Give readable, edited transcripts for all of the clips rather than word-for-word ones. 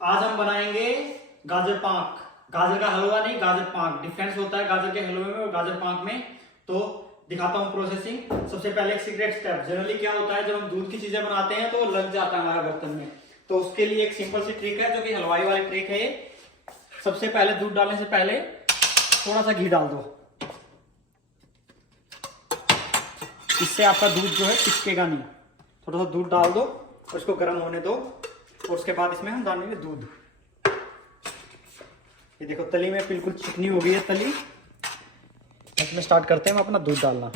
आज हम बनाएंगे गाजर पाक। गाजर का हलवा नहीं, गाजर पाक। डिफरेंस होता है गाजर के हलवे में और गाजर पाक में। तो दिखाता हूँ प्रोसेसिंग। सबसे पहले एक सीक्रेट स्टेप। जनरली क्या होता है, जब हम दूध की चीजें बनाते हैं तो लग जाता है हमारा बर्तन में। तो उसके लिए एक सिंपल सी ट्रिक है, जो कि हलवाई वाली ट्रिक है ये। सबसे पहले दूध डालने से पहले थोड़ा सा घी डाल दो। इससे आपका दूध जो है चिपकेगा नहीं। थोड़ा सा दूध डाल दो और इसको गर्म होने दो। और उसके बाद इसमें हम डालेंगे दूध। ये देखो तली में बिल्कुल चिकनी हो गई है तली। इसमें स्टार्ट करते हैं हम अपना दूध डालना।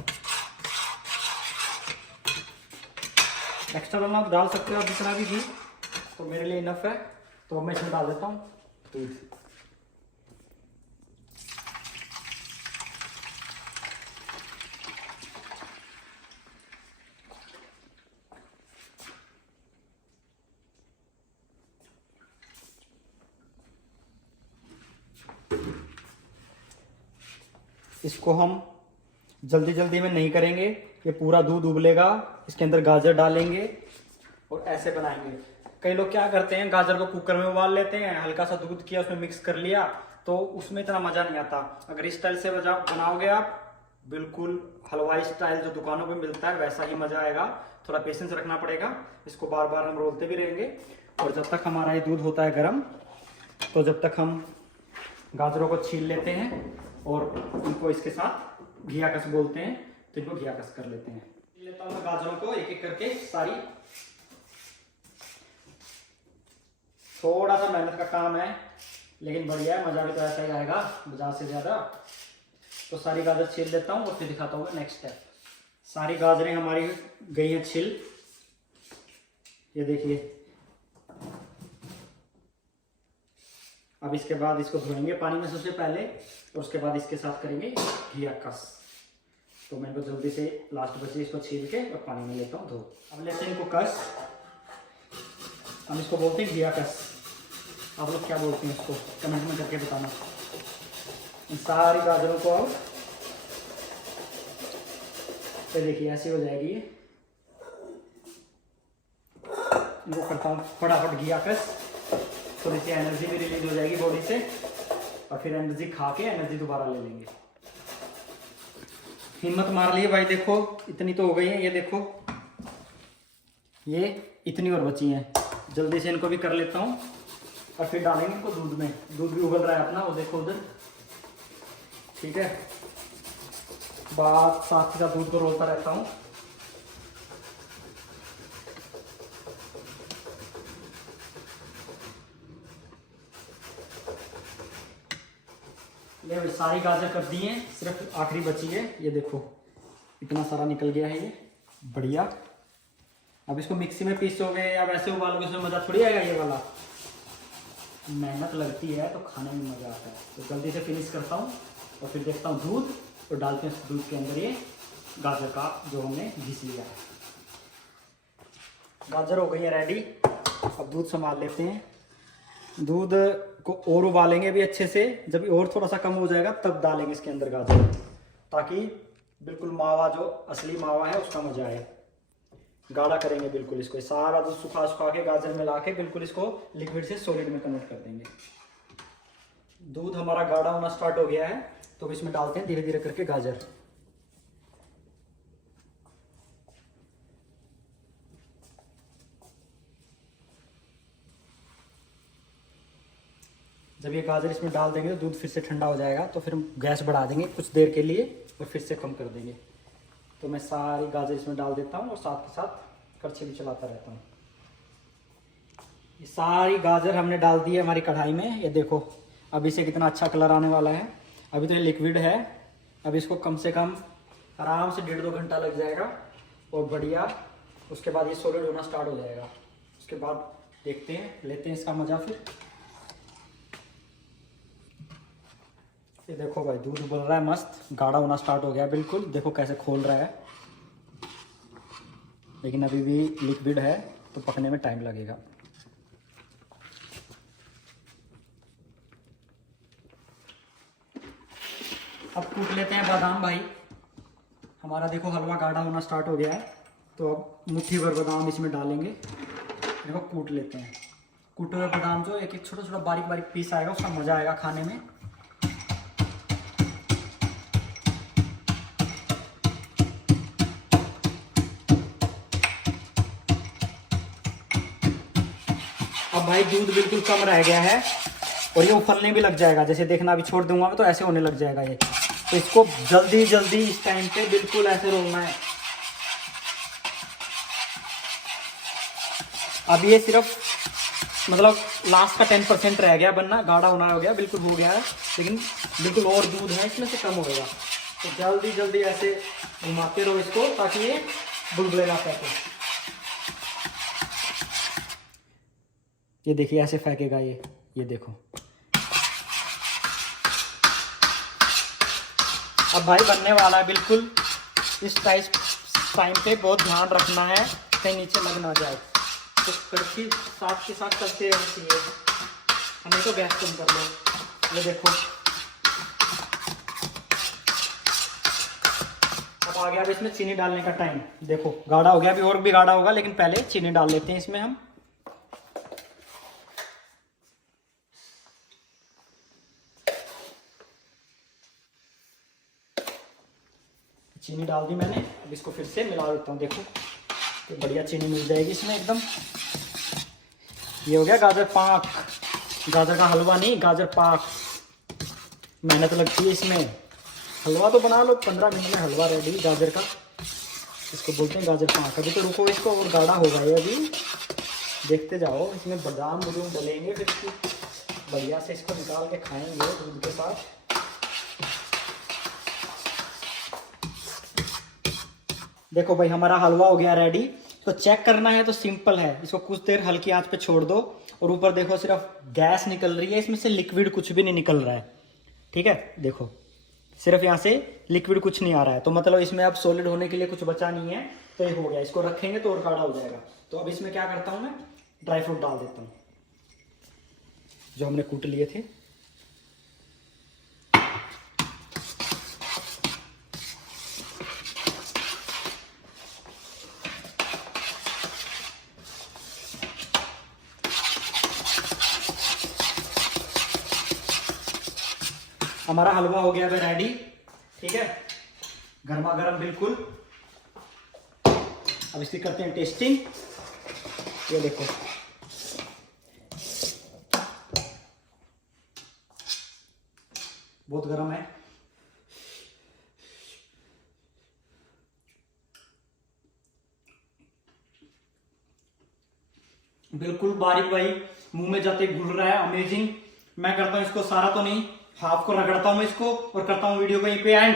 एक्स्ट्रा डालना आप डाल सकते हो आप जितना भी घी, तो मेरे लिए इनफ है। तो मैं इसमें डाल देता हूँ दूध। इसको हम जल्दी जल्दी में नहीं करेंगे, ये पूरा दूध उबलेगा, इसके अंदर गाजर डालेंगे और ऐसे बनाएंगे। कई लोग क्या करते हैं, गाजर को कुकर में उबाल लेते हैं, हल्का सा दूध किया उसमें मिक्स कर लिया, तो उसमें इतना मजा नहीं आता। अगर इस स्टाइल से बनाओगे आप, बिल्कुल हलवाई स्टाइल जो दुकानों पे मिलता है वैसा ही मजा आएगा। थोड़ा पेशेंस रखना पड़ेगा, इसको बार बार हम रोलते भी रहेंगे। और जब तक हमारा ये दूध होता है गर्म, तो जब तक हम गाजरों को छील लेते हैं और इनको इसके साथ घियाकस बोलते हैं, तो इनको घियाकस कर लेते हैं। लेता हूँ मैं गाजरों को एक एक करके सारी। थोड़ा सा मेहनत का काम है लेकिन बढ़िया है, मजा भी तो ऐसा ही आएगा बाजार से ज्यादा। तो सारी गाजर छील लेता हूँ और फिर दिखाता हूँ नेक्स्ट स्टेप। सारी गाजरें हमारी गई हैं छिल, ये देखिए। अब इसके बाद इसको धोएंगे पानी में सबसे पहले, और उसके बाद इसके साथ करेंगे घियाकस। तो मैं इनको जल्दी से लास्ट बचे इसको छील के और पानी में लेता हूँ धो। अब लेते हैं इनको कस। हम इसको बोलते हैं घियाकस। आप लोग क्या बोलते हैं इसको कमेंट में करके बताना। इन सारी गाजरों को अब तो देखिए ऐसी हो जाएगी ये। इनको करता हूँ फटाफट घियाकस, थोड़ी सी एनर्जी भी रिलीज हो जाएगी बॉडी से, और फिर एनर्जी खा के एनर्जी दोबारा ले लेंगे। हिम्मत मार लिए भाई, देखो इतनी तो हो गई है। ये देखो ये इतनी और बची हैं। जल्दी से इनको भी कर लेता हूँ और फिर डालेंगे इनको दूध में। दूध भी उबल रहा है अपना, वो देखो उधर। ठीक है, बात साथ ही साथ दूध को रोलता रहता हूँ। ले सारी गाजर कर दी हैं, सिर्फ आखिरी बची है। ये देखो इतना सारा निकल गया है ये, बढ़िया। अब इसको मिक्सी में पीसोगे या वैसे उबालोगे, उसमें मजा थोड़ी आएगा। ये वाला मेहनत लगती है तो खाने में मजा आता है। तो जल्दी से फिनिश करता हूँ और फिर देखता हूँ दूध, और डालते हैं दूध के अंदर ये गाजर का जो हमने घिस लिया है। गाजर हो गई है रेडी। अब दूध संभाल लेते हैं। दूध को और उबालेंगे भी अच्छे से। जब और थोड़ा सा कम हो जाएगा तब डालेंगे इसके अंदर गाजर, ताकि बिल्कुल मावा जो असली मावा है उसका मजा आए। गाढ़ा करेंगे बिल्कुल इसको। सारा दूध सुखा के गाजर में लाके बिल्कुल इसको लिक्विड से सॉलिड में कन्वर्ट कर देंगे। दूध हमारा गाढ़ा होना स्टार्ट हो गया है, तो इसमें डालते हैं धीरे धीरे करके गाजर। जब ये गाजर इसमें डाल देंगे तो दूध फिर से ठंडा हो जाएगा, तो फिर हम गैस बढ़ा देंगे कुछ देर के लिए और फिर से कम कर देंगे। तो मैं सारी गाजर इसमें डाल देता हूँ और साथ के साथ कड़छी भी चलाता रहता हूँ। ये सारी गाजर हमने डाल दी है हमारी कढ़ाई में। ये देखो अभी से कितना अच्छा कलर आने वाला है। अभी तो ये लिक्विड है, अभी इसको कम से कम आराम से 1.5-2 घंटा लग जाएगा और बढ़िया। उसके बाद ये सॉलिड होना स्टार्ट हो जाएगा। उसके बाद देखते हैं, लेते हैं इसका मजा। फिर ये देखो भाई दूध उबल रहा है, मस्त गाढ़ा होना स्टार्ट हो गया बिल्कुल। देखो कैसे खोल रहा है, लेकिन अभी भी लिक्विड है तो पकने में टाइम लगेगा। अब कूट लेते हैं बादाम भाई। हमारा देखो हलवा गाढ़ा होना स्टार्ट हो गया है, तो अब मुट्ठी भर बादाम इसमें डालेंगे। देखो कूट लेते हैं। कूटे हुए बादाम जो एक एक छोटा छोटा बारीक बारीक पीस आएगा, उसका मजा आएगा खाने में। अब भाई दूध बिल्कुल कम रह गया है और ये उफलने भी लग जाएगा। जैसे देखना अभी छोड़ दूंगा मैं तो ऐसे होने लग जाएगा ये। तो इसको जल्दी जल्दी इस टाइम पे बिल्कुल ऐसे रोलना है। अब ये सिर्फ मतलब लास्ट का 10% रह गया बनना, गाढ़ा होना हो गया, बिल्कुल हो गया है, लेकिन बिल्कुल और दूध है इसमें से कम होगा। तो जल्दी जल्दी ऐसे घुमाते रहो इसको ताकि ये बुलबुले ना फेंके। ये देखिए ऐसे फेंकेगा ये देखो। अब भाई बनने वाला है बिल्कुल। इस टाइम पे बहुत ध्यान रखना है कहीं नीचे लग ना जाए। तो कड़छी साथ के साथ करते रहना चाहिए, हमें तो गैस कम कर लो। ये देखो अब आ गया। अब इसमें चीनी डालने का टाइम। देखो गाढ़ा हो गया, अभी और भी गाढ़ा होगा, लेकिन पहले चीनी डाल लेते हैं इसमें हम। चीनी डाल दी मैंने। अब इसको फिर से मिला देता हूँ। देखो तो बढ़िया चीनी मिल जाएगी इसमें एकदम। ये हो गया गाजर पाक। गाजर का हलवा नहीं, गाजर पाक। मेहनत लगती है इसमें। हलवा तो बना लो 15 मिनट में, हलवा रेडी गाजर का। इसको बोलते हैं गाजर पाक। अभी तो रुको इसको, और गाढ़ा होगा ये अभी, देखते जाओ। इसमें बादाम बुदाम डलेंगे, फिर इसकी बढ़िया से इसको निकाल के खाएंगे दूध के साथ। देखो भाई हमारा हलवा हो गया रेडी। तो चेक करना है तो सिंपल है, इसको कुछ देर हल्की आंच पे छोड़ दो और ऊपर देखो सिर्फ गैस निकल रही है, इसमें से लिक्विड कुछ भी नहीं निकल रहा है। ठीक है, देखो सिर्फ यहाँ से लिक्विड कुछ नहीं आ रहा है, तो मतलब इसमें अब सॉलिड होने के लिए कुछ बचा नहीं है। तो ये हो गया, इसको रखेंगे तो और गाढ़ा हो जाएगा। तो अब इसमें क्या करता हूँ मैं, ड्राई फ्रूट डाल देता हूँ जो हमने कूट लिए थे। हमारा हलवा हो गया है रेडी। ठीक है, गर्मा गर्म बिल्कुल। अब इसकी करते हैं टेस्टिंग। ये देखो बहुत गर्म है। बिल्कुल बारीक भाई, मुंह में जाते घुल रहा है, अमेजिंग। मैं करता हूं इसको सारा तो नहीं, हाफ को रगड़ता हूं इसको और करता हूं वीडियो को यहीं पे एंड।